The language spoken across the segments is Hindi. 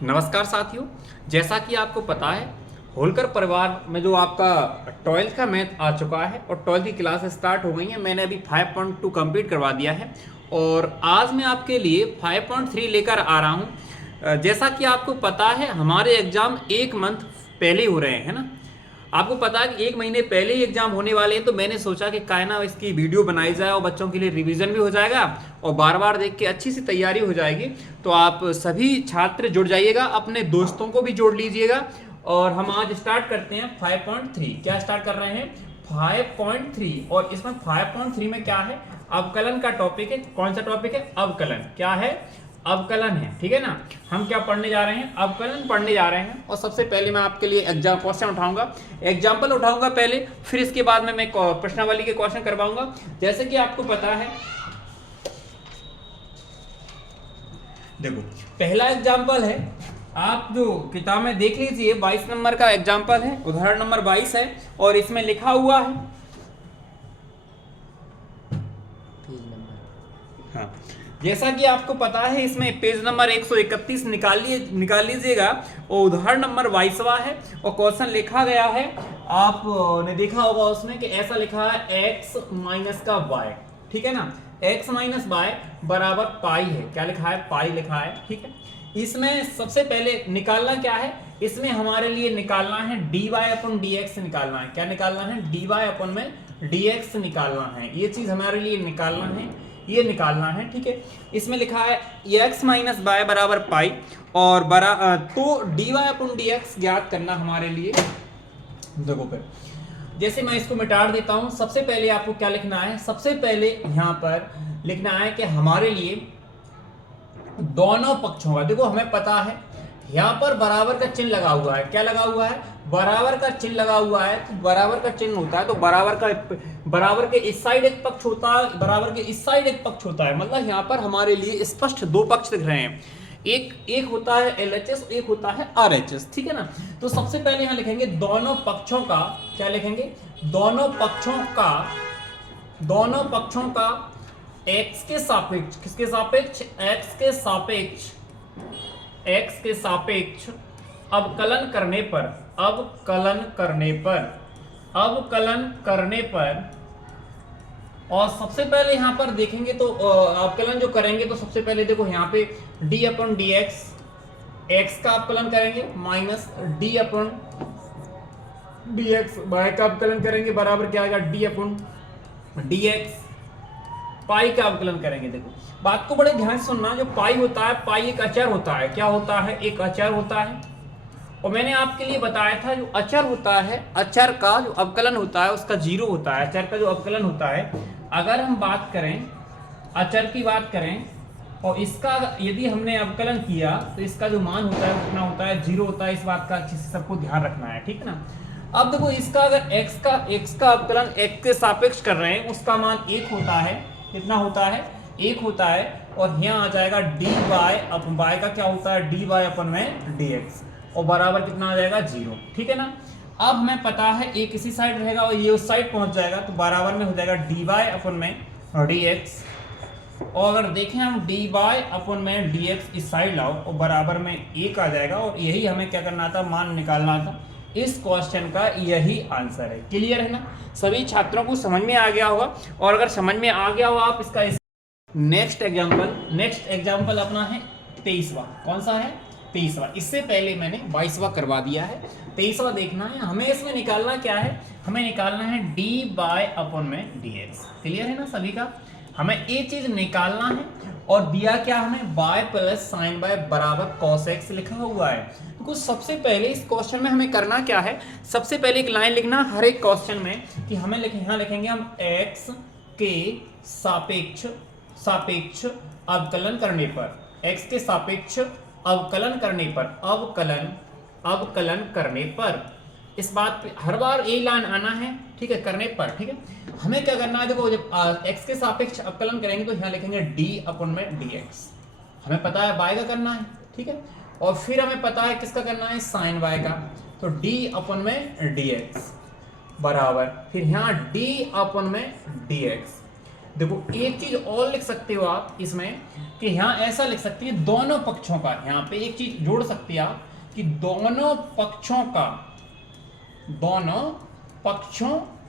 नमस्कार साथियों। जैसा कि आपको पता है, होलकर परिवार में जो आपका 12th का मैथ आ चुका है और 12th की क्लास स्टार्ट हो गई है। मैंने अभी 5.2 कंप्लीट करवा दिया है और आज मैं आपके लिए 5.3 लेकर आ रहा हूँ। जैसा कि आपको पता है, हमारे एग्ज़ाम एक मंथ पहले हो रहे हैं ना। आपको पता है कि एक महीने पहले ही एग्जाम होने वाले हैं, तो मैंने सोचा कि काहे ना इसकी वीडियो बनाई जाए और बच्चों के लिए रिवीजन भी हो जाएगा और बार बार देख के अच्छी सी तैयारी हो जाएगी। तो आप सभी छात्र जुड़ जाइएगा, अपने दोस्तों को भी जोड़ लीजिएगा। और हम आज स्टार्ट करते हैं 5.3। क्या स्टार्ट कर रहे हैं? 5.3। और इसमें 5.3 में क्या है? अवकलन का टॉपिक है। कौन सा टॉपिक है? अवकलन। क्या है? अवकलन है। ठीक है ना। हम क्या पढ़ने जा रहे हैं? अवकलन पढ़ने जा रहे हैं। और सबसे पहले मैं आपके लिए एग्जाम क्वेश्चन उठाऊंगा, एग्जाम्पल उठाऊंगा पहले, फिर इसके बाद में मैं प्रश्नावली के क्वेश्चन करवाऊंगा। जैसे कि आपको पता है, देखो पहला एग्जाम्पल है, आप जो किताब में देख लीजिए, 22 नंबर का एग्जाम्पल है, उदाहरण नंबर 22 है और इसमें लिखा हुआ है, हाँ, जैसा कि आपको पता है इसमें पेज नंबर 131 निकाल लीजिएगा और उदाहरण नंबर 22वां है और क्वेश्चन लिखा गया है, आपने देखा होगा उसमें कि ऐसा लिखा है x माइनस का y। ठीक है ना। x माइनस वाई बराबर पाई है। क्या लिखा है? पाई लिखा है। ठीक है। इसमें सबसे पहले निकालना क्या है? इसमें हमारे लिए निकालना है dy अपन dx निकालना है। क्या निकालना है? dy अपन में dx निकालना है। ये चीज हमारे लिए निकालना है, ये निकालना है। ठीक है। इसमें लिखा है x माइनस वाई बराबर पाई और तो dy अपन dx ज्ञात करना हमारे लिए। देखो फिर जैसे मैं इसको मिटा देता हूं, सबसे पहले आपको क्या लिखना है? सबसे पहले यहां पर लिखना है कि हमारे लिए दोनों पक्षों का, देखो हमें पता है यहां पर बराबर का चिन्ह लगा हुआ है। क्या लगा हुआ है? बराबर का चिन्ह लगा हुआ है। तो बराबर का चिन्ह होता है तो बराबर के इस साइड एक पक्ष होता है, बराबर के इस साइड एक पक्ष होता है। मतलब यहाँ पर हमारे लिए स्पष्ट दो पक्ष दिख रहे हैं। एक होता है LHS, एक होता है RHS। ठीक है ना। तो सबसे पहले यहाँ लिखेंगे दोनों पक्षों का। क्या लिखेंगे? दोनों पक्षों का x के सापेक्ष, किसके सापेक्ष? x के सापेक्ष अवकलन करने पर और सबसे पहले यहां पर देखेंगे तो अवकलन जो करेंगे तो सबसे पहले देखो यहां पे d अपन dx, x का अवकलन करेंगे माइनस d अपन dx, y का अवकलन करेंगे बराबर क्या आएगा? d अपन dx, पाई का अवकलन करेंगे। देखो बात को बड़े ध्यान से सुनना, जो पाई होता है, पाई एक अचर होता है। क्या होता है? एक अचर होता है। और मैंने आपके लिए बताया था, जो अचर होता है, अचर का जो अवकलन होता है उसका जीरो होता है। अचर का जो अवकलन होता है, अगर हम बात करें, अचर की बात करें और इसका यदि हमने अवकलन किया तो इसका जो मान होता है कितना होता है? जीरो होता है। इस बात का अच्छे से सबको ध्यान रखना है। ठीक है ना। अब देखो इसका अगर x का अवकलन x के सापेक्ष कर रहे हैं, उसका मान 1 होता है। कितना होता है? 1 होता है। और यहाँ आ जाएगा dy अपन y का क्या होता है? dy अपन में dx और बराबर कितना आ जाएगा? 0। ठीक है ना। अब हमें पता है एक इसी साइड रहेगा और ये उस साइड पहुंच जाएगा तो बराबर में हो जाएगा dy अपन में dx। और अगर देखें हम dy अपन में dx इस साइड लाओ और बराबर में 1 आ जाएगा। और यही हमें क्या करना था? मान निकालना था। इस क्वेश्चन का यही आंसर है। क्लियर है ना? सभी छात्रों को समझ में आ गया होगा। और अगर समझ में आ गया हो आप इसका नेक्स्ट एग्जाम्पल अपना है 23वां। कौन सा है? 23वां। इससे पहले मैंने 22वां करवा दिया है। 23वां देखना है हमें। इसमें निकालना क्या है? हमें निकालना है dy अपन में dx। क्लियर है ना सभी का? हमें ये चीज निकालना है और दिया क्या हमें? y प्लस साइन y बराबर cos x लिखा हुआ है। तो कुछ सबसे पहले इस क्वेश्चन में हमें करना क्या है? सबसे पहले एक लाइन लिखना हर एक क्वेश्चन में कि हमें यहाँ लिखेंगे हम x के सापेक्ष अवकलन करने पर, x के सापेक्ष अवकलन करने पर इस बात पे हर बार यही लाइन आना है। ठीक है। करने पर। ठीक है। हमें क्या करना है? देखो जब x के सापेक्ष अवकलन करेंगे तो यहाँ लिखेंगे d अपन में dx। हमें पता है y का करना है। ठीक है। और फिर हमें पता है किसका करना है? साइन y का। तो d अपन में dx बराबर फिर यहाँ d अपन में dx। देखो एक चीज और लिख सकते हो आप इसमें कि यहाँ ऐसा लिख सकते हैं दोनों पक्षों का, यहाँ पे एक चीज जोड़ सकते हैं आप कि दोनों पक्षों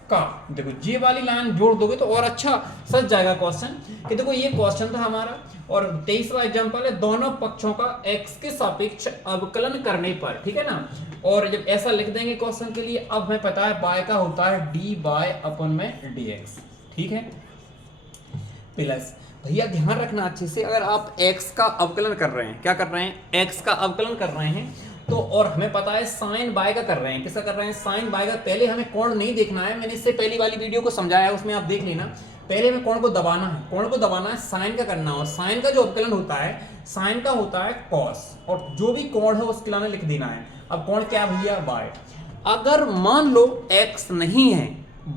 का देखो ये वाली लाइन जोड़ दोगे तो और अच्छा सज जाएगा क्वेश्चन कि देखो ये क्वेश्चन था हमारा और 23वां एग्जांपल है दोनों पक्षों का x के सापेक्ष अवकलन करने पर, ठीक है ना। और जब ऐसा लिख देंगे क्वेश्चन के लिए, अब हमें पता है y का होता है dy अपन में dx, ठीक है। प्लस भैया ध्यान रखना अच्छे से, अगर आप x का अवकलन कर रहे हैं, क्या कर रहे हैं, x का अवकलन कर रहे हैं तो, और हमें पता है साइन बाय का कर रहे हैं, किसका कर रहे हैं, साइन बाय का। पहले हमें कोण नहीं देखना है, मैंने इससे पहली वाली वीडियो को समझाया है, उसमें आप देख लेना। पहले हमें कोण को दबाना है, कोण को दबाना है, साइन का करना है, और साइन का जो अवकलन होता है, साइन का होता है कॉस, और जो भी कोण है उसके लिए लिख देना है। अब कोण क्या भैया, बाय। अगर मान लो x नहीं है,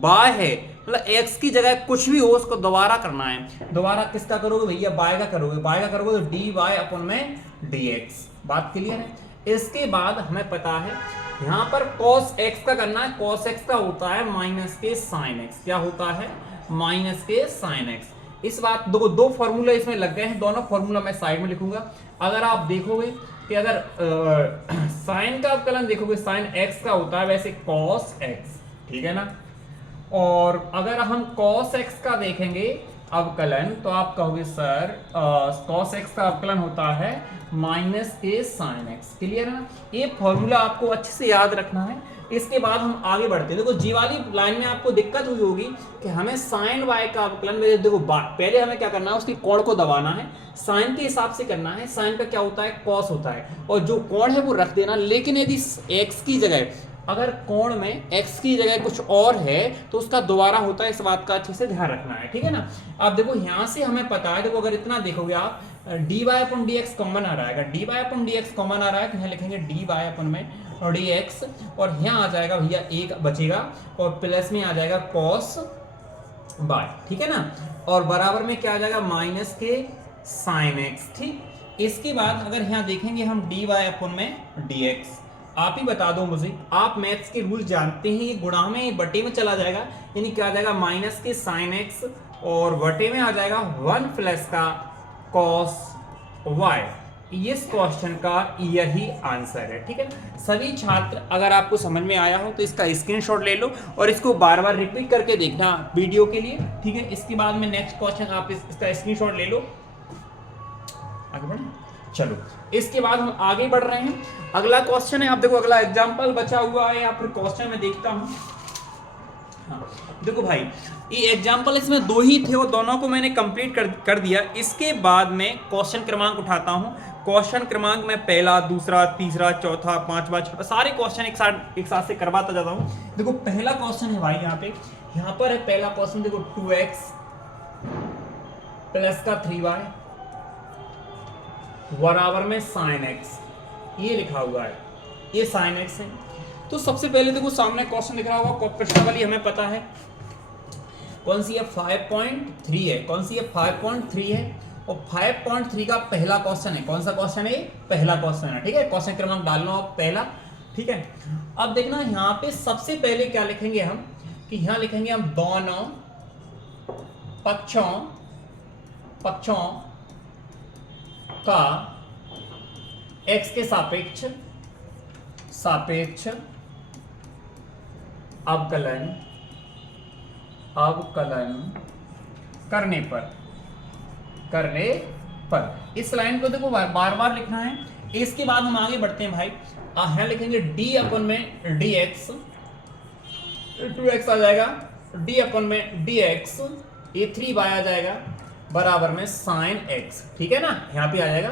बाय है, मतलब x की जगह कुछ भी हो उसको दोबारा करना है। दोबारा किसका करोगे भैया, बाय का करोगे, बाय का करोगे तो dy अपन में dx। बात क्लियर है। इसके बाद हमें पता है यहाँ पर cos x का करना है, cos x का होता है माइनस के sin x। क्या होता है, माइनस के sin x। इस बात दो फॉर्मूला इसमें लग गए हैं, दोनों फॉर्मूला मैं साइड में लिखूंगा। अगर आप देखोगे कि अगर साइन का अवकलन देखोगे, साइन x का होता है वैसे cos x, ठीक है ना। और अगर हम cos x का देखेंगे अवकलन तो आप कहोगे सर cos x का अवकलन होता है माइनस के sin x। क्लियर है ना। ये फॉर्मूला आपको अच्छे से याद रखना है। इसके बाद हम आगे बढ़ते हैं। देखो जी वाली लाइन में आपको दिक्कत हुई होगी कि हमें sin y का अवकलन, देखो पहले हमें क्या करना है, उसकी कोण को दबाना है, साइन के हिसाब से करना है। साइन का क्या होता है, cos होता है, और जो कोण है वो रख देना। लेकिन यदि x की जगह, अगर कोण में x की जगह कुछ और है तो उसका दोबारा होता है, इस बात का अच्छे से ध्यान रखना है, ठीक है ना। अब देखो यहाँ से हमें पता है, देखो अगर इतना देखोगे आप dy अपन dx कॉमन आ रहा है, अगर dy अपन dx कॉमन आ रहा है तो यहाँ लिखेंगे dy अपन में dx, और यहाँ आ जाएगा भैया एक बचेगा और प्लस में आ जाएगा cos y, ठीक है ना। और बराबर में क्या आ जाएगा, माइनस के sin x, ठीक। इसके बाद अगर यहाँ देखेंगे हम dy अपन में dx, आप ही बता दो मुझे, आप मैथ्स के रूल जानते हैं, ये गुणा में बटे में चला जाएगा, यानी क्या आ जाएगा माइनस के sin x और बटे में आ जाएगा 1 प्लस का cos y। इस क्वेश्चन का यही आंसर है, ठीक है। सभी छात्र अगर आपको समझ में आया हो तो इसका स्क्रीनशॉट ले लो और इसको बार बार रिपीट करके देखना वीडियो के लिए, ठीक है। इसके बाद में नेक्स्ट क्वेश्चन आप इसका स्क्रीनशॉट ले लो। आगे बढ़े, चलो इसके बाद हम आगे बढ़ रहे हैं। अगला क्वेश्चन है, आप देखो अगला एग्जांपल बचा हुआ है, या फिर क्वेश्चन में देखता हूं। हाँ, देखो भाई ये एग्जांपल इसमें दो ही थे, वो दोनों को मैंने कंप्लीट कर दिया। इसके बाद में क्वेश्चन क्रमांक उठाता हूं। क्वेश्चन क्रमांक में पहला, दूसरा, तीसरा, चौथा, पांचवा, छठा, सारे क्वेश्चन एक साथ से करवाता जाता हूं। देखो पहला क्वेश्चन है भाई, यहाँ पर है पहला क्वेश्चन, देखो 2x प्लस का 3y बराबर में sin x, ये लिखा हुआ है, ये sin x है। तो सबसे पहले देखो सामने क्वेश्चन लिख रहा होगा, प्रश्नावली हमें पता है कौन सी है, 5.3 है। कौन सी है, 5.3 है, और 5.3 का पहला क्वेश्चन है। कौन सा क्वेश्चन है, पहला क्वेश्चन है, ठीक है। क्वेश्चन क्रमांक डाल लो आप पहला, ठीक है। अब देखना यहाँ पे सबसे पहले क्या लिखेंगे हम, कि यहाँ लिखेंगे हम दोनों पक्षों का x के सापेक्ष अवकलन करने पर इस लाइन को देखो बार बार लिखना है। इसके बाद हम आगे बढ़ते हैं भाई, यहाँ लिखेंगे d अपन में dx, 2x आ जाएगा, d अपन में dx, ये 3y आ जाएगा बराबर में sin x, ठीक है ना। यहाँ पे आ जाएगा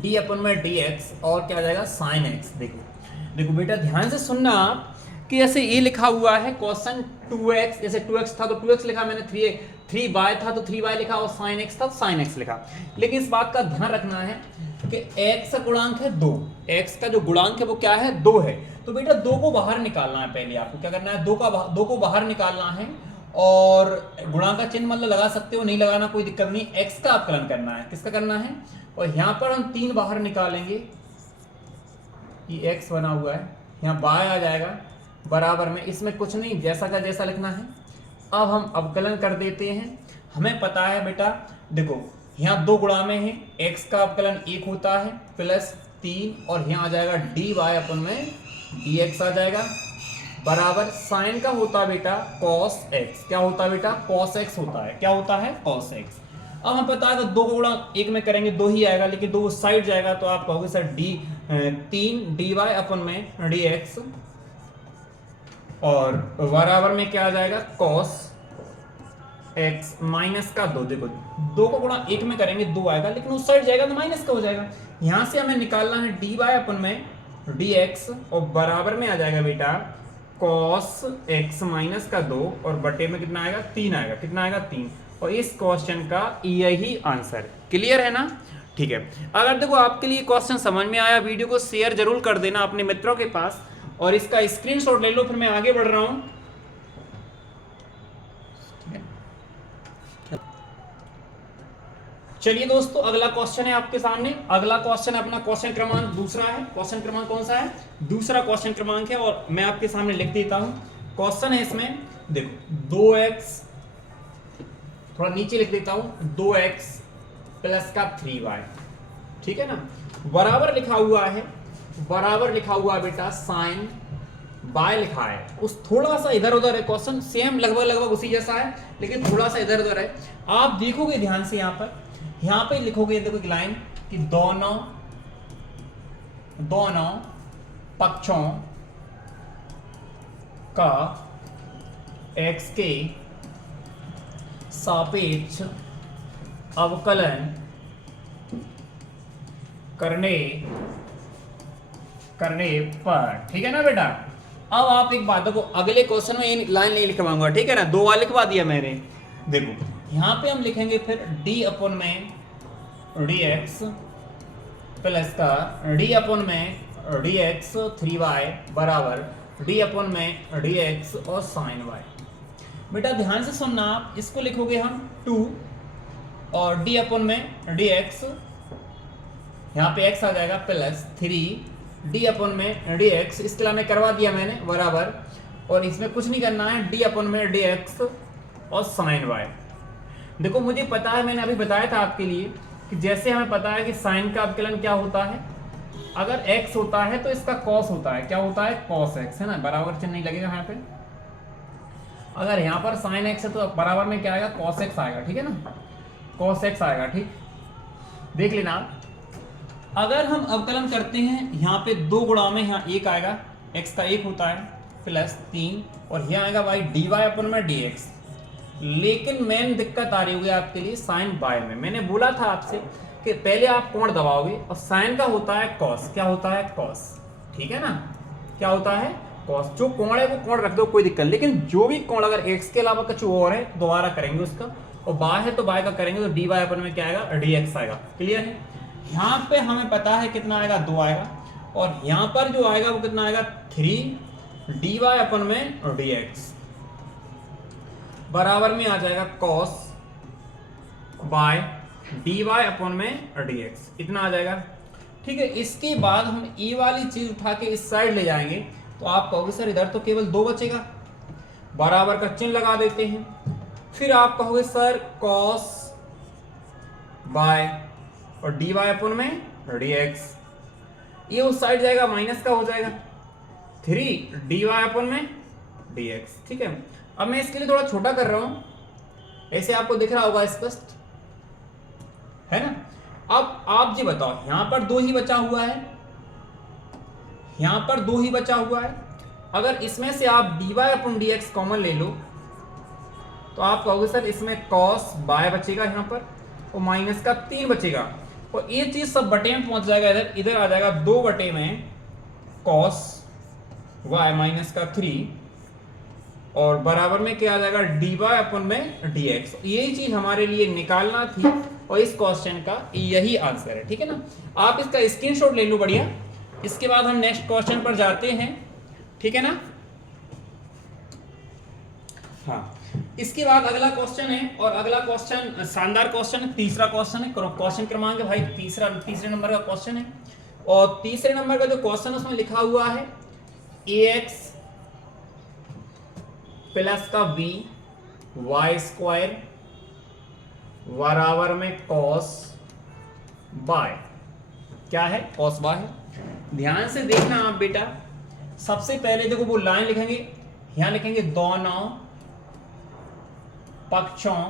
d अपन में dx और क्या आ जाएगा sin x। देखो बेटा ध्यान से सुनना आप, कि ऐसे ये लिखा हुआ है क्वेश्चन 2x, जैसे 2x था तो 2x लिखा मैंने, 3y था तो 3y लिखा, और sin x था तो sin x लिखा। लेकिन इस बात का ध्यान रखना है कि x का गुणांक है 2, x का जो गुणांक है वो क्या है, 2 है। तो बेटा 2 को बाहर निकालना है, पहले आपको क्या करना है, 2 को बाहर निकालना है, और गुणा का चिन्ह मतलब लगा सकते हो, नहीं लगाना कोई दिक्कत नहीं। x का अवकलन करना है, किसका करना है, और यहाँ पर हम 3 बाहर निकालेंगे, ये x बना हुआ है, यहाँ y आ जाएगा बराबर में, इसमें कुछ नहीं, जैसा का जैसा लिखना है, अब हम अवकलन कर देते हैं। हमें पता है बेटा, देखो यहाँ 2 गुणा में है, x का अवकलन 1 होता है प्लस 3 और यहाँ आ जाएगा dy अपन में dx आ जाएगा बराबर साइन का होता है बेटा cos x। क्या होता है बेटा? cos x होता है। क्या होता है? cos x। अब हमें पता है 2 गुणा 1 में करेंगे 2 ही आएगा, लेकिन 2 उस साइड जाएगा तो आप कहोगे सर 3 dy अपन में dx और बराबर में क्या आ जाएगा cos x माइनस का 2। देखो 2 को गुणा 1 में करेंगे 2 आएगा, लेकिन उस साइड जाएगा तो माइनस का हो जाएगा। यहां से हमें निकालना है dy अपन में dx और बराबर में आ जाएगा बेटा cos x माइनस का 2 और बटे में कितना आएगा? 3 आएगा। कितना आएगा? 3। और इस क्वेश्चन का यही आंसर। क्लियर है ना? ठीक है। अगर देखो आपके लिए क्वेश्चन समझ में आया, वीडियो को शेयर जरूर कर देना अपने मित्रों के पास और इसका स्क्रीनशॉट ले लो, फिर मैं आगे बढ़ रहा हूं। चलिए दोस्तों, अगला क्वेश्चन है आपके सामने। अगला क्वेश्चन अपना क्वेश्चन क्रमांक दूसरा है। क्वेश्चन क्रमांक कौन सा है? दूसरा क्वेश्चन क्रमांक है और मैं आपके सामने लिख देता हूं। क्वेश्चन है इसमें, देखो 2x, थोड़ा नीचे लिख देता हूं, 2x प्लस का 3y, ठीक है ना, बराबर लिखा हुआ है, बराबर लिखा हुआ है बेटा साइन बाय लिखा है। उस थोड़ा सा इधर उधर है, क्वेश्चन सेम लगभग उसी जैसा है, लेकिन थोड़ा सा इधर उधर है। आप देखोगे ध्यान से, यहाँ पे लिखोगे, देखो एक लाइन कि दोनों पक्षों का x के सापेक्ष अवकलन करने पर, ठीक है ना बेटा। अब आप एक बात को अगले क्वेश्चन में ये लाइन नहीं लिखवाऊंगा, ठीक है ना, 2 बार लिखवा दिया मैंने। देखो यहां पे हम लिखेंगे फिर d अपन में dx प्लस का d अपन में dx 3y बराबर d अपन में dx और sin y। बेटा ध्यान से सुनना, आप इसको लिखोगे हम 2 और d अपन में dx, यहाँ पे x आ जाएगा प्लस 3 d अपन में dx, इसके लिए मैं करवा दिया मैंने बराबर, और इसमें कुछ नहीं करना है, d अपन में dx और sin y। देखो मुझे पता है, मैंने अभी बताया था आपके लिए कि जैसे हमें पता है कि साइन का अवकलन क्या होता है, अगर x होता है तो इसका cos होता है। क्या होता है? cos x, है ना, बराबर चिन्ह नहीं लगेगा यहाँ पे। अगर यहाँ पर sin x है तो बराबर में क्या आएगा? cos x आएगा, ठीक है ना, cos x आएगा, ठीक। देख लेना आप, अगर हम अवकलन करते हैं यहाँ पे 2 गुणा में, यहाँ 1 आएगा, x का 1 होता है प्लस 3 और यहाँ आएगा भाई dy अपन में dx। लेकिन मेन दिक्कत आ रही होगी आपके लिए साइन बाय में। मैंने बोला था आपसे कि पहले आप कोण दबाओगे और साइन का होता है cos। क्या होता है? cos, ठीक है ना, क्या होता है? cos। जो कोण है वो कोण रख दो, कोई दिक्कत, लेकिन जो भी कोण अगर x के अलावा कुछ और है दोबारा करेंगे उसका, और बाय है तो बाय का करेंगे तो dy अपन में क्या आएगा? dx आएगा। क्लियर है? यहाँ पे हमें पता है कितना आएगा? 2 आएगा, और यहाँ पर जो आएगा वो कितना आएगा? 3 dy अपन में dx बराबर में आ जाएगा cos बाय dy अपन में dx, इतना आ जाएगा, ठीक है। इसके बाद हम ये वाली चीज उठा के इस साइड ले जाएंगे तो आप कहोगे सर इधर तो केवल 2 बचेगा, बराबर का चिन्ह लगा देते हैं। फिर आप कहोगे सर cos बाय और dy अपन में dx, ये उस साइड जाएगा माइनस का हो जाएगा 3 dy अपन में dx, ठीक है। अब मैं इसके लिए थोड़ा छोटा कर रहा हूं, ऐसे आपको दिख रहा होगा स्पष्ट, है ना। अब आप जी बताओ, यहां पर 2 ही बचा हुआ है, यहां पर 2 ही बचा हुआ है। अगर इसमें से आप dy अपन dx कॉमन ले लो तो आप कहोगे सर इसमें cos बाय बचेगा यहाँ पर और माइनस का 3 बचेगा, और ये चीज सब बटे में पहुंच जाएगा, इधर इधर आ जाएगा 2 बटे में cos y माइनस का 3 और बराबर में क्या आ जाएगा? dy अपन में dx। यही चीज हमारे लिए निकालना थी और इस क्वेश्चन का यही आंसर है, ठीक है ना। आप इसका स्क्रीनशॉट ले लो, बढ़िया। इसके बाद हम नेक्स्ट क्वेश्चन पर जाते हैं, ठीक है ना। हाँ, इसके बाद अगला क्वेश्चन है, और अगला क्वेश्चन शानदार क्वेश्चन है, तीसरा क्वेश्चन है, क्वेश्चन क्रमांक है भाई तीसरे नंबर का क्वेश्चन है। और तीसरे नंबर का जो क्वेश्चन है उसमें लिखा हुआ है ax प्लस का v वाई स्क्वायर बराबर में कॉस बाय, क्या है, कॉस बाय है। ध्यान से देखना आप बेटा, सबसे पहले देखो वो लाइन लिखेंगे, यहां लिखेंगे दोनों पक्षों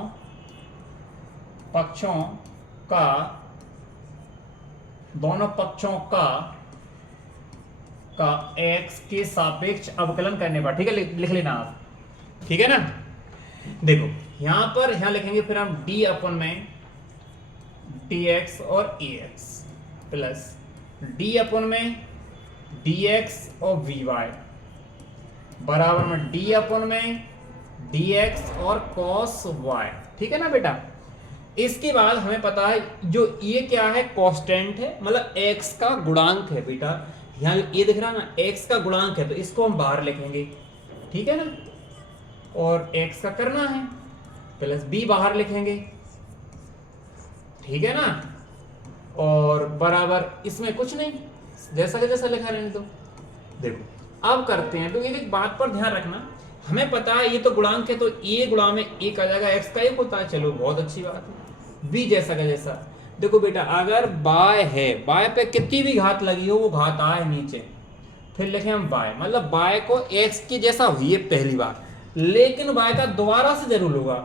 का x के सापेक्ष अवकलन करने पर, ठीक है, लिख लेना आप, ठीक है ना। देखो यहां लिखेंगे फिर हम d अपन में dx और ax प्लस d अपन में dx और vy बराबर में d अपन में dx और cos y, ठीक है ना बेटा। इसके बाद हमें पता है जो ये क्या है, कांस्टेंट है, मतलब x का गुणांक है बेटा। यहाँ ये दिख रहा ना, x का गुणांक है, तो इसको हम बाहर लिखेंगे, ठीक है ना। और x का करना है प्लस b बाहर लिखेंगे, ठीक है ना। और बराबर इसमें कुछ नहीं, जैसा कि जैसा लिखा रहने दो। देखो अब करते हैं, तो एक बात पर ध्यान रखना, हमें पता है ये तो गुणांक है, तो a गुणा में एक आ जाएगा, x का एक होता है, चलो बहुत अच्छी बात है। b जैसा का जैसा, देखो बेटा अगर बाय है, बाय पे कितनी भी घात लगी हो वो घात आए नीचे, फिर लिखें हम बाय, मतलब बाय को x की जैसा हुई है पहली बार, लेकिन बाय का दोबारा से जरूर होगा।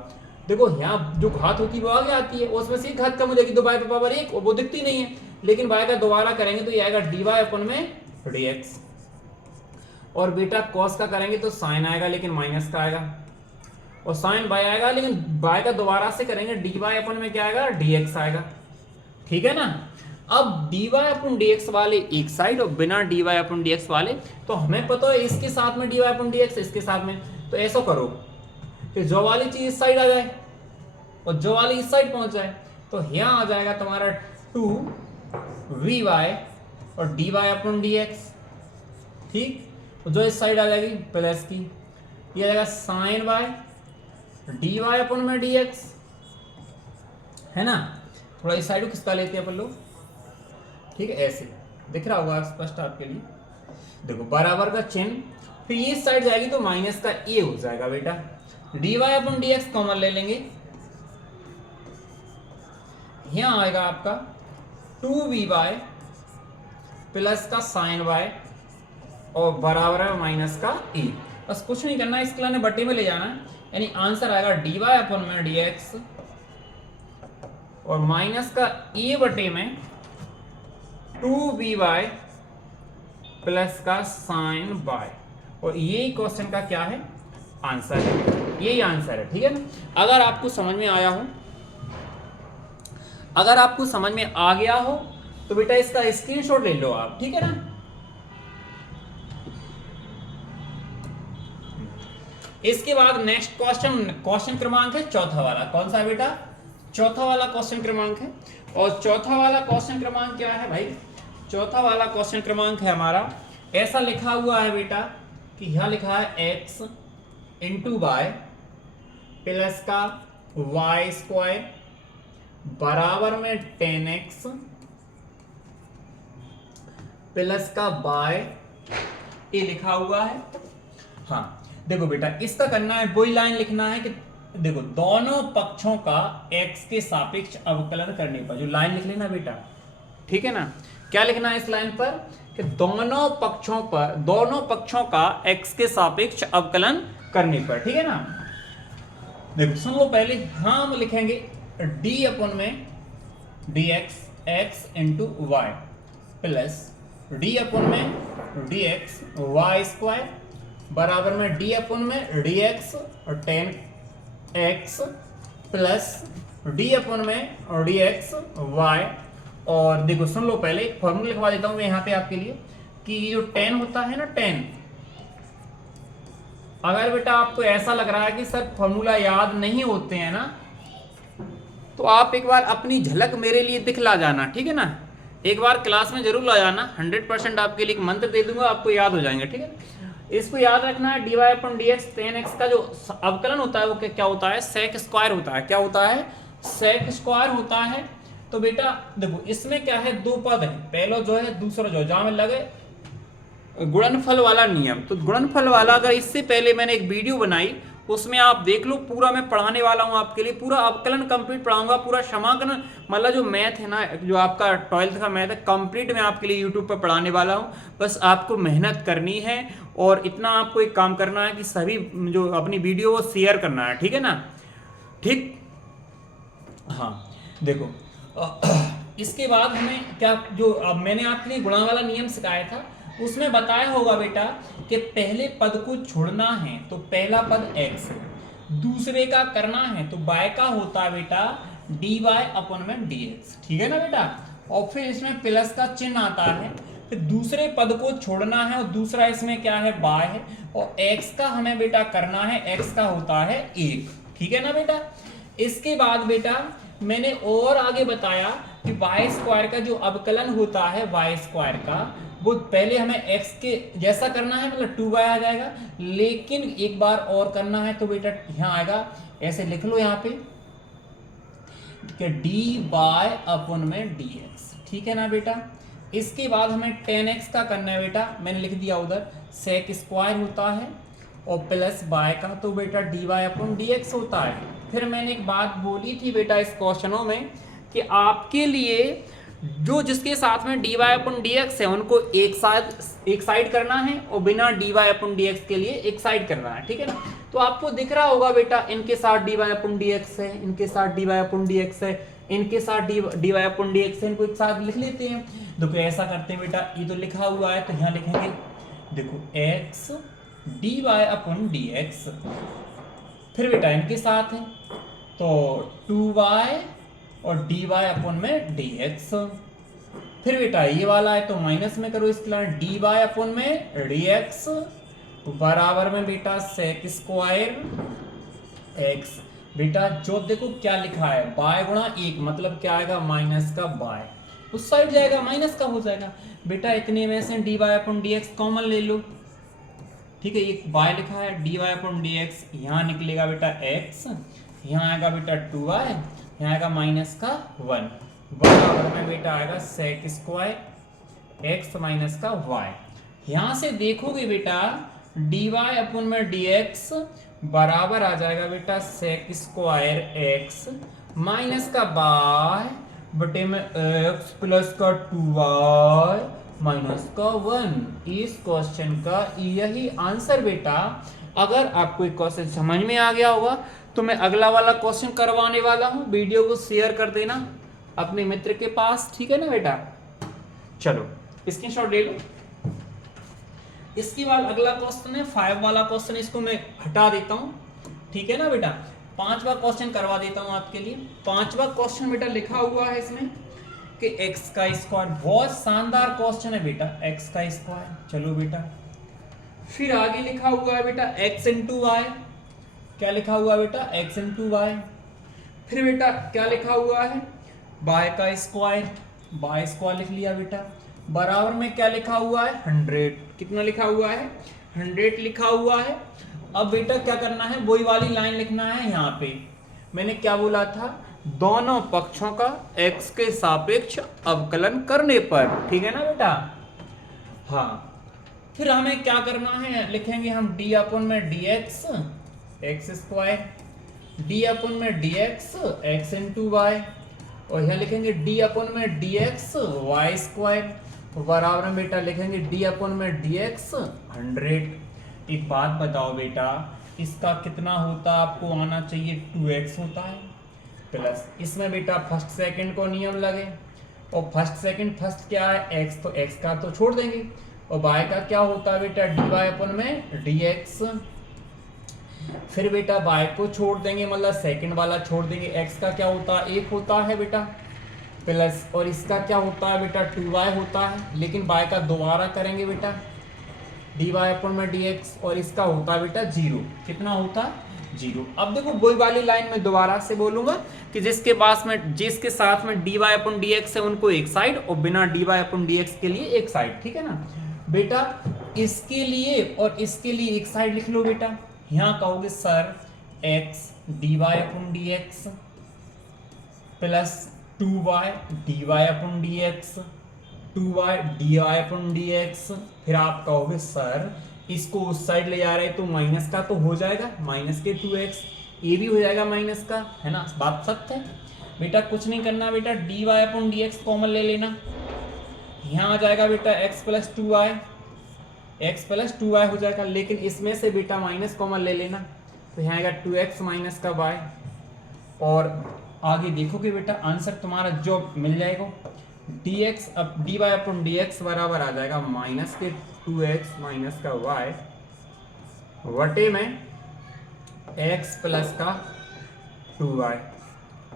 देखो यहाँ जो घात होती है वो आगे आती है, उसमें से एक घात कम हो जाएगी, 2 बाय पे पावर 1, वो दिखती नहीं है, लेकिन बाय का दोबारा करेंगे तो ये आएगा dy अपन में dx। और बेटा cos का करेंगे तो sin आएगा, लेकिन माइनस का आएगा, और sin बाय आएगा, लेकिन बाय का दोबारा से करेंगे dy अपन में क्या आएगा, dx आएगा, ठीक है ना। अब dy अपन dx वाले एक साइड और बिना dy अपन dx वाले, तो हमें पता है इसके साथ में dy अपन dx, इसके साथ में, तो ऐसा करो कि जो वाली चीज इस साइड आ जाए और जो वाली इस साइड पहुंच जाए, तो यहाँ आ जाएगा तुम्हारा 2vy और dy अपन dx, ठीक। जो इस साइड आ जाएगी प्लस की, ये आ जाएगा sin y dy अपन में dx, है ना। थोड़ा इस साइड को खिसका लेते हैं अपन लोग, ठीक है, ऐसे दिख रहा होगा स्पष्ट आपके लिए। देखो बराबर का चिन्ह, फिर ये साइड जाएगी तो माइनस का a हो जाएगा बेटा, dy अपन dx कॉमन ले लेंगे, यहां आएगा आपका 2vy प्लस का sin y और बराबर है माइनस का a। बस कुछ नहीं करना है, इसके लिए बट्टे में ले जाना है, यानी आंसर आएगा dy अपन में dx और माइनस का a बटे में 2vy प्लस का sin y, और यही क्वेश्चन का क्या है, आंसर है, यही आंसर है, ठीक है ना। अगर आपको समझ में आया हो, अगर आपको समझ में आ गया हो तो बेटा इसका स्क्रीनशॉट ले लो आप, ठीक है ना। इसके बाद नेक्स्ट क्वेश्चन क्रमांक है चौथा वाला, कौन सा है बेटा, चौथा वाला क्वेश्चन क्रमांक है। और चौथा वाला क्वेश्चन क्रमांक क्या है भाई, चौथा वाला क्वेश्चन क्रमांक है हमारा, ऐसा लिखा हुआ है बेटा कि यहां लिखा है x इंटू वाई प्लस का वाई स्क्वायर बराबर में 10x प्लस का बाय, ये लिखा हुआ है। हाँ देखो बेटा इसका करना है, वही लाइन लिखना है कि देखो दोनों पक्षों का x के सापेक्ष अवकलन करने पर, जो लाइन लिख लेना बेटा, ठीक है ना। क्या लिखना है इस लाइन पर कि दोनों पक्षों का x के सापेक्ष अवकलन करने पर, ठीक है ना। देखो सुन लो पहले, हम लिखेंगे d अपन में dx x into y plus d अपन में dx y स्क्वायर बराबर में d अपन में dx और 10x प्लस d अपन में dx y। और देखो सुन लो पहले एक फॉर्मूला लिखवा देता हूं मैं यहाँ पे आपके लिए कि जो 10 होता है ना 10, अगर बेटा आपको ऐसा लग रहा है कि सर फॉर्मूला याद नहीं होते हैं ना, तो आप एक बार अपनी झलक मेरे लिए दिखला जाना, ठीक है ना। एक बार क्लास में जरूर ला जाना, 100% आपके लिए एक मंत्र दे दूंगा, आपको याद हो जाएंगे, ठीक है। इसको याद रखना है, dy अपन dx 10x का जो अवकलन होता है वो क्या होता है, सेक स्क्वायर होता है। क्या होता है, सेक स्क्वायर होता है। तो बेटा देखो इसमें क्या है, दो पद है, पहला जो है दूसरा जो, जहां में लगे गुणनफल वाला नियम। तो गुणनफल वाला, अगर इससे पहले मैंने एक वीडियो बनाई उसमें आप देख लो, पूरा मैं पढ़ाने वाला हूँ आपके लिए, पूरा अवकलन कंप्लीट पढ़ाऊंगा, पूरा समाकलन, मतलब जो मैथ है ना, जो आपका 12th का मैथ है कंप्लीट मैं आपके लिए यूट्यूब पर पढ़ाने वाला हूँ। बस आपको मेहनत करनी है और इतना आपको एक काम करना है कि सभी जो अपनी वीडियो वो शेयर करना है, ठीक है ना, ठीक। हाँ देखो इसके बाद हमें क्या, जो अब मैंने आपके लिए गुणा वाला नियम सिखाया था उसमें बताया होगा बेटा कि पहले पद को छोड़ना है तो पहला पद x है, दूसरे का करना है तो y का होता है बेटा dy अपन में dx, ठीक है ना बेटा। और फिर इसमें प्लस का चिन्ह आता है, फिर दूसरे पद को छोड़ना है और दूसरा इसमें क्या है y है, और x का हमें बेटा करना है, x का होता है 1, ठीक है ना बेटा। इसके बाद बेटा मैंने और आगे बताया कि वाई स्क्वायर का जो अवकलन होता है वाई स्क्वायर का, वो पहले हमें x के जैसा करना है, मतलब 2y आ जाएगा, लेकिन एक बार और करना है तो बेटा यहाँ आएगा, ऐसे लिख लो यहाँ पे कि dy अपन में dx, ठीक है ना बेटा। इसके बाद हमें 10x का करना है बेटा, मैंने लिख दिया उधर, सेक स्क्वायर होता है और प्लस y का तो बेटा dy अपन dx होता है। फिर मैंने एक बात बोली थी बेटा इस क्वेश्चनों में कि आपके लिए जो जिसके साथ में dy अपन dx है उनको एक साइड करना है और बिना dy अपन dx के लिए एक साइड करना है, ठीक है ना। तो आपको दिख रहा होगा बेटा इनके साथ dy अपन dx है, इनके साथ dy अपन dx है, इनके साथ dy अपन dx है, इनको एक साथ लिख लेते हैं। देखो ऐसा करते हैं बेटा, ये तो लिखा हुआ है तो यहाँ लिखेंगे, देखो x dy अपन dx, फिर बेटा इनके साथ है तो 2y और dy अपन में dx, फिर बेटा ये वाला है तो माइनस में करो इसके लिए dy अपन में dx बराबर में बेटा सेक स्क्वायर x। बेटा जो देखो क्या लिखा है y गुणा 1, मतलब क्या आएगा माइनस का y, उस साइड जाएगा माइनस का हो जाएगा बेटा। इतने में से dy अपन dx कॉमन ले लो, ठीक है, एक y लिखा है dy अपन dx, यहाँ निकलेगा बेटा x, यहाँ आएगा बेटा 2y, यहाँ आएगा माइनस का 1, बराबर में बेटा आएगा सेक स्क्वायर x माइनस का y। यहाँ से देखोगे बेटा dy अपन में dx बराबर आ जाएगा बेटा सेक स्क्वायर x माइनस का y बटे में x प्लस का 2y माइनस का 1। इस क्वेश्चन का यही आंसर बेटा। अगर आपको एक क्वेश्चन समझ में आ गया होगा तो मैं अगला वाला क्वेश्चन करवाने वाला हूं, वीडियो को शेयर कर देना अपने मित्र के पास, ठीक है ना बेटा। चलो स्क्रीनशॉट ले लो। इसके बाद अगला क्वेश्चन है 5 वाला क्वेश्चन, इसको मैं हटा देता हूं, ठीक है ना बेटा। 5वां क्वेश्चन करवा देता हूं आपके लिए। 5वां क्वेश्चन बेटा लिखा हुआ है इसमें कि x का स्क्वायर, बहुत शानदार क्वेश्चन है बेटा, x का स्क्वायर। चलो बेटा फिर आगे लिखा हुआ है बेटा x इंटू वाई, क्या लिखा हुआ है बेटा x इंटू वाई। फिर बेटा क्या लिखा हुआ है y का स्क्वायर, y स्क्वायर लिख लिया बेटा, बराबर में क्या लिखा हुआ है 100, कितना लिखा हुआ है 100 लिखा हुआ है। अब बेटा क्या करना है, वही वाली लाइन लिखना है यहाँ पे। मैंने क्या बोला था, दोनों पक्षों का x के सापेक्ष अवकलन करने पर, ठीक है ना बेटा। हाँ फिर हमें क्या करना है, लिखेंगे हम d अपन में dx x स्क्वायर, d अपन में dx x इंटू वाई, और यहाँ लिखेंगे d अपन में dx y स्क्वायर, बराबर में बेटा लिखेंगे d अपन में dx 100। एक बात बताओ बेटा, इसका कितना होता आपको आना चाहिए, 2x होता है, प्लस इसमें बेटा फर्स्ट सेकंड को नियम लगे, और फर्स्ट सेकंड फर्स्ट क्या है x, तो x का तो छोड़ देंगे, और y का क्या होता है बेटा dy अपन में dx, फिर बेटा y को छोड़ देंगे, मतलब सेकंड वाला छोड़ देंगे, x का क्या होता है 1 होता है बेटा, प्लस और इसका क्या होता है बेटा 2y होता है, लेकिन y का दोबारा करेंगे बेटा dy अपन में dx, और इसका होता है बेटा 0, कितना होता है 0। अब देखो वही वाली लाइन में दोबारा से बोलूंगा कि जिसके साथ में dy अपन dx है उनको एक साइड, और बिना dy अपन dx के लिए एक साइड, ठीक है ना बेटा। इसके लिए और इसके लिए एक साइड लिख लो बेटा, यहाँ कहोगे सर x dy अपन dx प्लस 2y dy अपन dx, 2y dy अपन dx, फिर आप कहोगे सर इसको उस साइड ले जा रहे हैं तो माइनस का तो हो जाएगा, माइनस के 2x, ये भी हो जाएगा माइनस का, है ना, बात सत्य है बेटा। कुछ नहीं करना बेटा, dy अपॉन dx कॉमन ले लेना, यहाँ आ जाएगा बेटा x प्लस 2y हो जाएगा। लेकिन इसमें से बेटा माइनस कॉमन ले लेना, तो यहाँ आएगा 2x माइनस का y, और आगे देखोगे बेटा आंसर तुम्हारा जो मिल जाएगा dx अब dy अपॉन dx बराबर आ जाएगा माइनस के 2x माइनस का y वटे में x प्लस का 2y।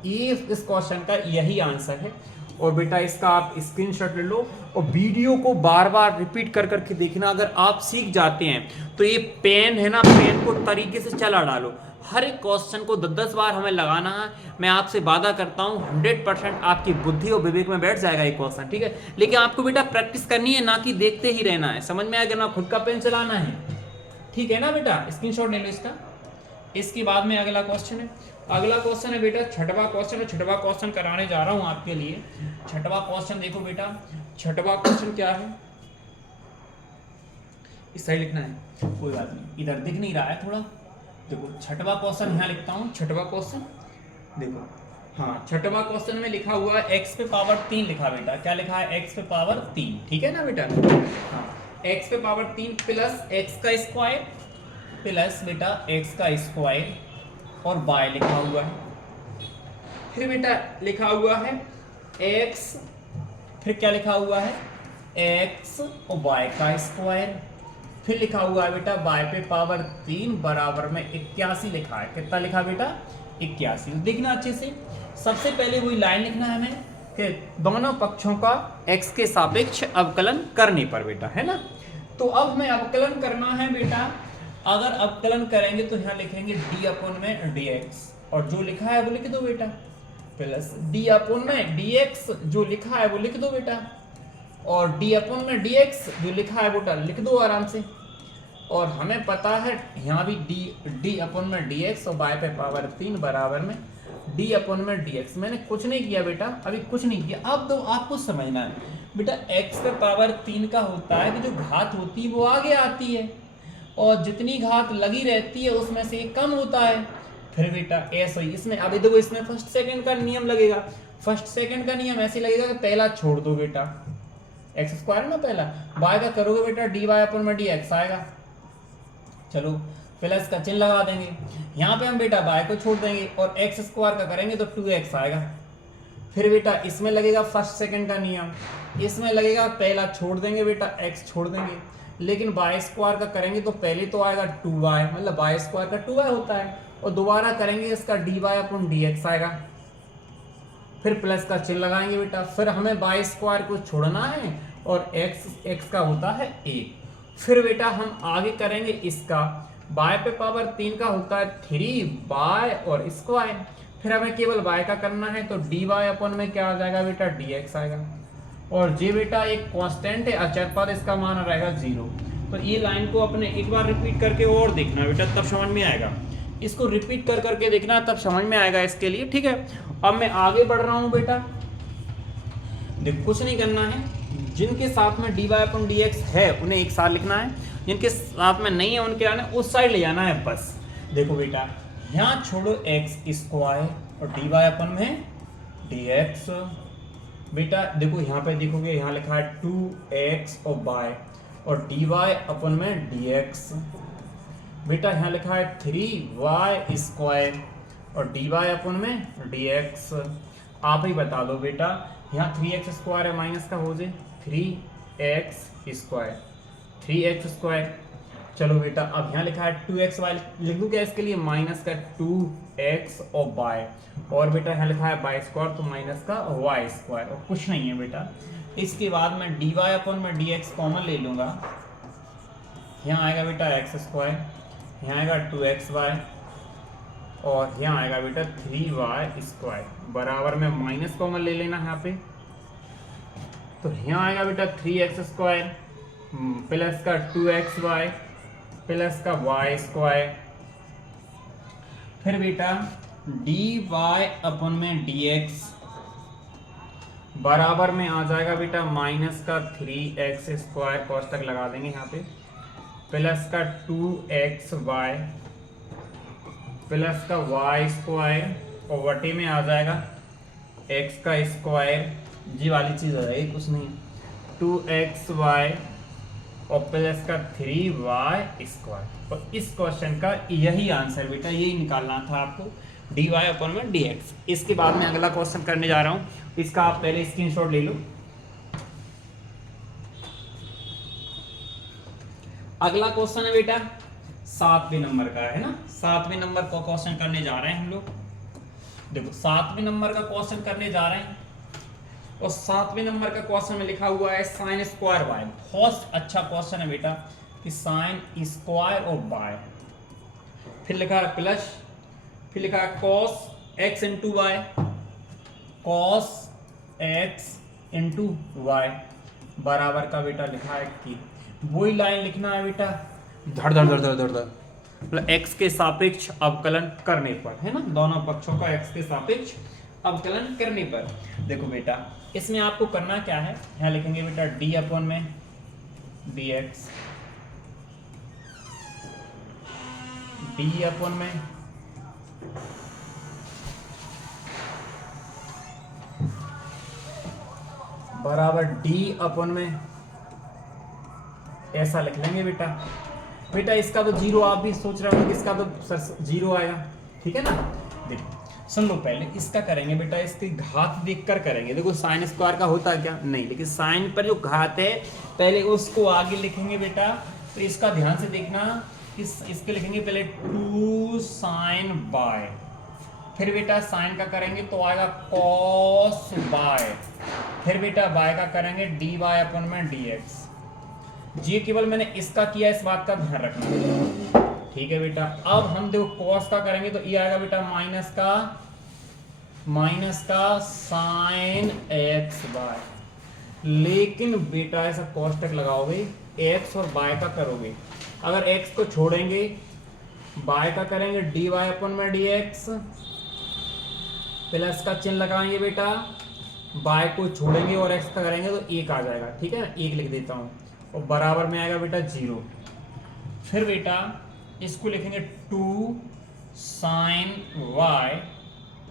ये इस क्वेश्चन का यही आंसर है। और बेटा इसका आप स्क्रीनशॉट ले लो और वीडियो को बार बार रिपीट कर करके देखना। अगर आप सीख जाते हैं तो ये पेन है ना, पेन को तरीके से चला डालो, हर एक क्वेश्चन को 10-10 बार हमें लगाना है। मैं आपसे वादा करता हूँ 100% आपकी बुद्धि और विवेक में बैठ जाएगा ये क्वेश्चन, ठीक है। लेकिन आपको बेटा प्रैक्टिस करनी है, ना कि देखते ही रहना है, समझ में आएगा ना, खुद का पेन चलाना है, ठीक है ना बेटा। स्क्रीनशॉट ले लो इसका। इसके बाद में अगला क्वेश्चन है, अगला क्वेश्चन है बेटा छठवां क्वेश्चन है। छठवां क्वेश्चन कराने जा रहा हूं आपके लिए। छठवां क्वेश्चन देखो बेटा, छठवां क्वेश्चन क्या है, इस साइड लिखना है, कोई बात नहीं, इधर दिख नहीं रहा है थोड़ा, देखो छठवां क्वेश्चन यहाँ लिखता हूँ। छठवां क्वेश्चन देखो, हाँ छठवां क्वेश्चन में लिखा हुआ है x पे पावर 3 लिखा बेटा, क्या लिखा है x पे पावर 3, ठीक है ना बेटा। हाँ x पे पावर 3 प्लस x का स्क्वायर प्लस बेटा x का स्क्वायर और y लिखा हुआ है। फिर बेटा लिखा हुआ है x, फिर क्या लिखा हुआ है x और y का स्क्वायर, फिर लिखा हुआ है बेटा y पे पावर 3 बराबर में 81 लिखा है। कितना लिखा बेटा 81। देखना अच्छे से, सबसे पहले वही लाइन लिखना है हमें कि दोनों पक्षों का x के सापेक्ष अवकलन करने पर बेटा, है ना। तो अब हमें अवकलन करना है बेटा, अगर अवकलन करेंगे तो यहाँ लिखेंगे d अपॉन में dx, और जो लिखा है वो लिख दो बेटा, प्लस d अपॉन में dx जो लिखा है वो लिख दो बेटा, और d अपॉन में dx जो लिखा है वो लिख दो आराम से। और हमें पता है यहाँ भी d अपॉन में dx और y पे पावर 3 बराबर में d अपॉन में dx। मैंने कुछ नहीं किया बेटा, अभी कुछ नहीं किया। अब तो आपको समझना है बेटा, x पे पावर 3 का होता है कि जो घात होती है वो आगे आती है, और जितनी घात लगी रहती है उसमें से कम होता है। फिर बेटा ऐसा ही इसमें, अभी देखो इसमें फर्स्ट सेकंड का नियम लगेगा। फर्स्ट सेकंड का नियम ऐसे लगेगा कि पहला छोड़ दो बेटा, एक्स स्क्वायर ना पहला, y का करोगे बेटा dy अपॉन में dx आएगा। चलो प्लस का चिन्ह लगा देंगे, यहाँ पे हम बेटा y को छोड़ देंगे और x स्क्वायर का करेंगे तो 2x आएगा। फिर बेटा इसमें लगेगा फर्स्ट सेकंड का नियम, इसमें लगेगा पहला छोड़ देंगे बेटा, x छोड़ देंगे, लेकिन y स्क्वायर का करेंगे तो पहले तो आएगा 2y, मतलब y स्क्वायर का 2y होता है, और दोबारा करेंगे इसका dy अपॉन dx आएगा। फिर प्लस का चिन्ह लगाएंगे बेटा, फिर हमें y स्क्वायर को छोड़ना है और x का होता है 1। फिर बेटा हम आगे करेंगे इसका, y पे पावर 3 का होता है 3y और स्क्वायर, फिर हमें केवल y का करना है तो dy अपॉन में क्या आ जाएगा बेटा dx आएगा। और जे बेटा एक कांस्टेंट है, अचर पद, इसका मान रहेगा 0। तो ये लाइन को अपने एक बार रिपीट करके और देखना बेटा, तब समझ में आएगा। इसको रिपीट कर करके देखना, तब समझ में आएगा इसके लिए, ठीक है। अब मैं आगे बढ़ रहा हूँ बेटा, देख कुछ नहीं करना है, जिनके साथ में dy अपॉन dx है उन्हें एक साथ लिखना है, जिनके साथ में नहीं है उनके आने उस साइड ले जाना है बस। देखो बेटा यहाँ छोड़ो x स्क्वायर और dy अपॉन में dx, बेटा देखो यहाँ पे देखोगे यहाँ लिखा है 2x और y और dy अपॉन में dx, बेटा यहाँ लिखा है 3y स्क्वायर और dy अपॉन में dx। आप ही बता दो बेटा, यहाँ 3x स्क्वायर है माइनस का हो जाए 3x स्क्वायर, 3x स्क्वायर। चलो बेटा अब यहाँ लिखा है 2xy, लिख दूँ क्या इसके लिए, माइनस का 2x और y, और बेटा यहाँ लिखा है y स्क्वायर तो माइनस का y स्क्वायर, और कुछ नहीं है बेटा। इसके बाद मैं dy अपॉन में dx कॉमन ले लूँगा, यहाँ आएगा बेटा x स्क्वायर, यहाँ आएगा 2xy और यहाँ आएगा बेटा 3y स्क्वायर, बराबर में माइनस कॉमन ले लेना यहाँ पे, तो यहाँ आएगा बेटा 3x स्क्वायर प्लस का 2xy प्लस का y स्क्वायर। फिर बेटा dy अपॉन में dx बराबर में आ जाएगा बेटा माइनस का 3x स्क्वायर, कोष्टक लगा देंगे यहाँ पे, प्लस का 2xy प्लस का वाई स्क्वायर और वटे में आ जाएगा x का स्क्वायर, जी वाली चीज़ आ जाएगी, कुछ नहीं, 2xy और प्लस का 3y स्क्वायर। और इस क्वेश्चन का यही आंसर बेटा, यही निकालना था आपको, dy अपन में dx। इसके बाद में अगला क्वेश्चन करने जा रहा हूँ, इसका आप पहले स्क्रीनशॉट ले लो। अगला क्वेश्चन है बेटा 7वें नंबर का, है ना, 7वें नंबर का क्वेश्चन करने जा रहे हैं हम लोग। देखो 7वें नंबर का क्वेश्चन करने जा रहे हैं और 7वें नंबर का क्वेश्चन में लिखा हुआ है साइन स्क्वायर वाई। बहुत अच्छा क्वेश्चन है बेटा कि साइन स्क्वायर और वाई, फिर लिखा है प्लस, फिर लिखा है cos x into y, cos x into y बराबर का बेटा लिखा है कि वही लाइन लिखना है बेटा, धड़ धड़ धड़ धड़ धड़ धड़, मतलब एक्स के सापेक्ष अवकलन करने पर, है ना, दोनों पक्षों का एक्स के सापेक्ष अवकलन करने पर। देखो बेटा इसमें आपको करना क्या है, यहाँ लिखेंगे बेटा डी अपन में dx, डी अपन में बराबर डी अपन में, ऐसा लिख लेंगे बेटा। बेटा इसका तो जीरो, आप भी सोच रहे होंगे कि इसका तो सर जीरो आएगा, ठीक है ना। देखो सुन लो, पहले इसका करेंगे बेटा, इसकी घात देखकर करेंगे। देखो साइन स्क्वायर का होता है क्या, नहीं, लेकिन साइन पर जो घात है पहले उसको आगे लिखेंगे बेटा। तो इसका ध्यान से देखना, इसके लिखेंगे पहले 2 साइन बाय, फिर बेटा साइन का करेंगे तो आएगा कॉस बाय, फिर बेटा बाय का करेंगे डी वाई अपन में dx। जी केवल मैंने इसका किया, इस बात का ध्यान रखना, ठीक है बेटा। अब हम देखो कॉस का करेंगे तो ये आएगा बेटा माइनस का साइन एक्स बाय, लेकिन बेटा ऐसा कॉस तक लगाओगे एक्स और बाय का करोगे, अगर एक्स को छोड़ेंगे बाय का करेंगे डी वाई अपन में dx, प्लस का चिन्ह लगाएंगे बेटा, बाय को छोड़ेंगे और एक्स का करेंगे तो एक आ जाएगा, ठीक है ना, एक लिख देता हूँ, और बराबर में आएगा बेटा 0। फिर बेटा इसको लिखेंगे 2 साइन y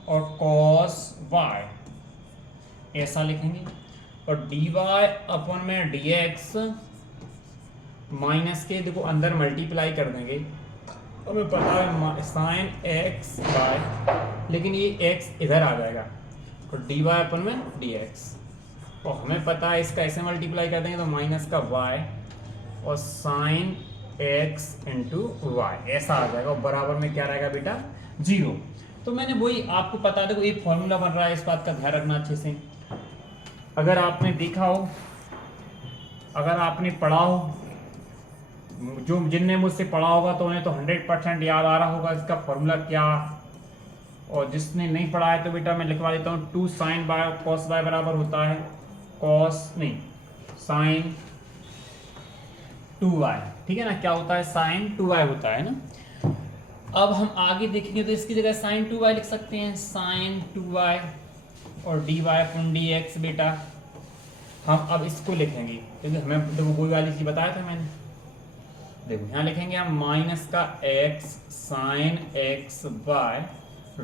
और cos y, ऐसा लिखेंगे, और dy अपन में dx माइनस के देखो अंदर मल्टीप्लाई कर देंगे, हमें पता है साइन x बाय, लेकिन ये x इधर आ जाएगा, और dy अपन में dx, और हमें पता है इसका ऐसे मल्टीप्लाई कर देंगे तो माइनस का y और साइन x इंटू वाई, ऐसा आ जाएगा, और बराबर में क्या रहेगा बेटा 0। तो मैंने वही आपको पता, देखो एक फॉर्मूला बन रहा है, इस बात का ध्यान रखना अच्छे से। अगर आपने देखा हो, अगर आपने पढ़ा हो, जो जिनने मुझसे पढ़ा होगा तो उन्हें तो 100% याद आ रहा होगा इसका फॉर्मूला क्या, और जिसने नहीं पढ़ा है तो बेटा मैं लिखवा देता हूँ 2 साइन बाय और कॉस बाय बराबर होता है साइन 2y, ठीक है ना, क्या होता है साइन 2y होता है ना। अब हम आगे देखेंगे तो इसकी जगह साइन 2y लिख सकते हैं, साइन 2y और dy अपन dx बेटा। हम अब इसको लिखेंगे क्योंकि हमें देखो कोई वाली चीज बताया था मैंने, देखो यहाँ लिखेंगे हम माइनस का x sine x by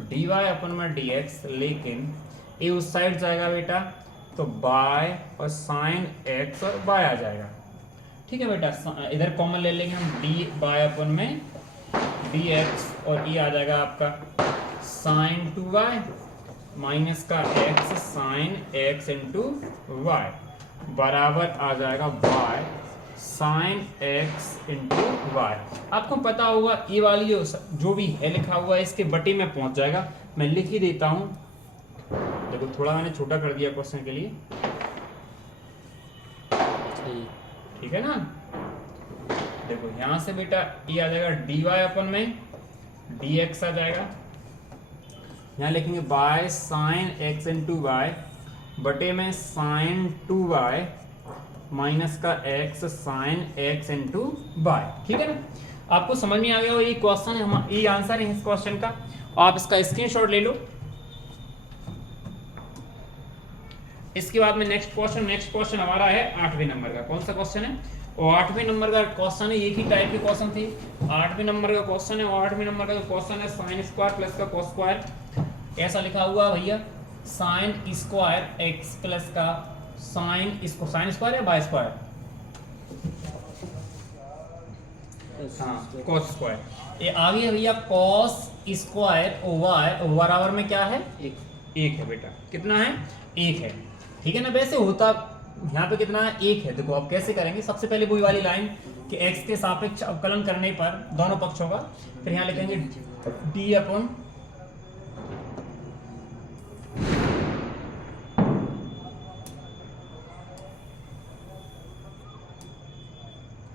dy अपन में dx, लेकिन ये उस साइड जाएगा बेटा तो बाय और साइन x और y आ जाएगा, ठीक है बेटा। इधर कॉमन ले लेंगे हम डी बाय अपन में dx, और ये आ जाएगा आपका साइन 2y माइनस का x sine x into y बराबर आ जाएगा y sine x into y. आपको पता होगा ये वाली जो भी है लिखा हुआ है इसके बटे में पहुंच जाएगा, मैं लिख ही देता हूं। देखो थोड़ा मैंने छोटा कर दिया क्वेश्चन के लिए, ठीक है ना। देखो यहां से बेटा ये आ जाएगा dy अपन में dx आ जाएगा, यहाँ लिखेंगे by sine x into y बटे में साइन 2y माइनस का x sine x into y, ठीक है ना। आपको समझ में आ गया हो, ये क्वेश्चन है, ये आंसर है इस क्वेश्चन का, आप इसका स्क्रीनशॉट ले लो। इसके बाद में नेक्स्ट क्वेश्चन हमारा है 8वें नंबर का। कौन सा क्वेश्चन है? और 8वें नंबर का क्वेश्चन है, एक ही टाइप के क्वेश्चन थे। 8वें नंबर का क्वेश्चन है, और 8वें नंबर का क्वेश्चन है साइन स्क्वायर प्लस का कॉस स्क्वायर। ऐसा लिखा हुआ है भैया, साइन स्क्वायर एक्स प्लस का साइन स्क्वायर है बाय स्क्वायर, हाँ कॉस स्क्वायर। ये आगे है भैया कॉस स्क्वायर वाई बराबर में क्या है? एक है बेटा। कितना है? एक है। ठीक है ना। वैसे होता यहाँ पे कितना है? एक है। देखो अब कैसे करेंगे, सबसे पहले वही वाली लाइन कि x के सापेक्ष अवकलन करने पर दोनों पक्ष होगा, फिर यहाँ लिखेंगे d अपॉन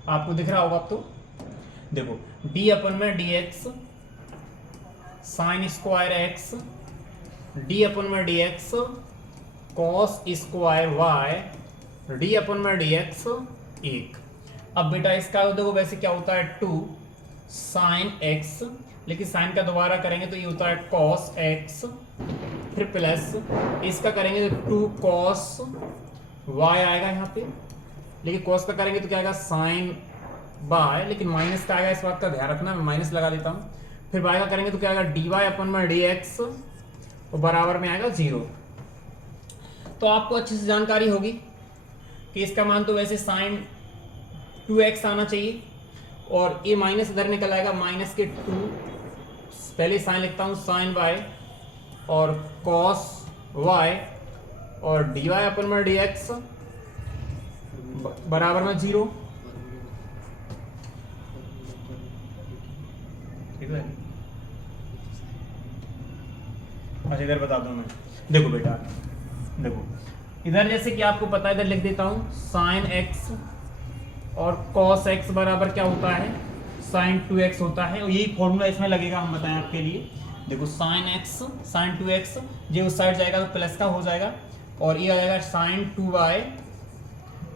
आपको दिख रहा होगा अब तो। देखो d अपन में dx sine square x, d अपन में dx cos square y, d अपन में dx 1। अब बेटा इसका देखो वैसे क्या होता है 2 साइन x, लेकिन साइन का दोबारा करेंगे तो ये होता है कॉस x, फिर प्लस इसका करेंगे तो 2 कॉस y आएगा यहाँ पे, लेकिन कॉस का करेंगे तो क्या आएगा साइन बाय, लेकिन माइनस का आएगा, इस बात का ध्यान रखना, मैं माइनस लगा देता हूँ। फिर बाय का करेंगे तो क्या आएगा dy अपन में dx और बराबर में आएगा 0। तो आपको अच्छे से जानकारी होगी कि इसका मान तो वैसे साइन 2x आना चाहिए, और ये माइनस इधर निकल आएगा माइनस के 2, पहले साइन लिखता हूँ साइन y और कॉस y और dy अपन में dx बराबर में 0। अच्छा इधर बता दूं मैं, देखो बेटा, देखो इधर जैसे कि आपको पता है, इधर लिख देता हूं साइन x और कॉस x बराबर क्या होता है? साइन 2x होता है, और यही फॉर्मूला इसमें लगेगा, हम बताएं आपके लिए। देखो साइन x साइन 2x, ये उस साइड जाएगा तो प्लस का हो जाएगा, और ये आ जाएगा साइन 2y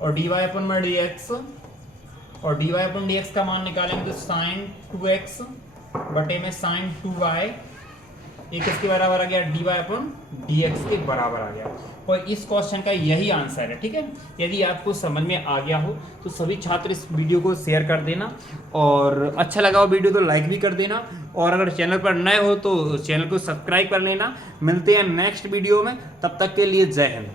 और dy अपन में dx, और dy अपन dx का मान निकालेंगे तो साइन 2x बटे में साइन 2y, एक इसके बराबर आ गया dy अपन dx के बराबर आ गया। और इस क्वेश्चन का यही आंसर है। ठीक है, यदि आपको समझ में आ गया हो तो सभी छात्र इस वीडियो को शेयर कर देना, और अच्छा लगा हो वीडियो तो लाइक भी कर देना, और अगर चैनल पर नए हो तो चैनल को सब्सक्राइब कर लेना। मिलते हैं नेक्स्ट वीडियो में, तब तक के लिए जय हिंद।